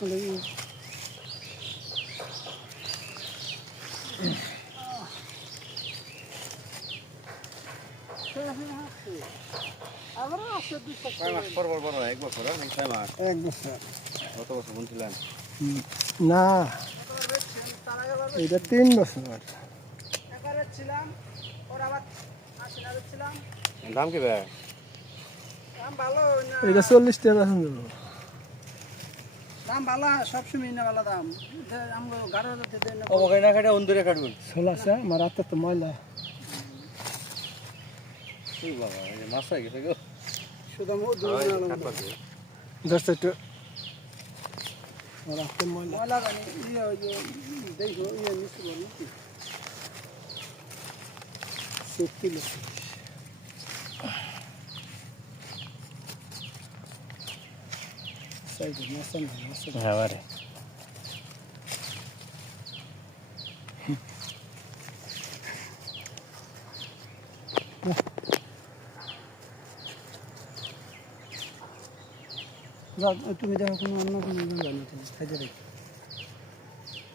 না এটা 3 বছর দাম কি ভাই? এটা 40 টাকা আছে দাম ভালো সবসময় না ভালো দাম আমরা গাড়ো দিতে না ওখানে না কাটা অন্দরে কাটবেন। 16 আমার হাতে তো ময়লা কি বাবা এই মাছ হয়ে গেছে গো। শুধু দূর না দশটা একটু আমার হাতে ময়লা ময়লা জানি ইয়ে ওই যে দেখো ইয়ে নিচে বলি কিলো সাইজ মাসন হ্যাঁ বারে তুমি দেখো কোনো অন্য কোনো জানি খাইতে দেখি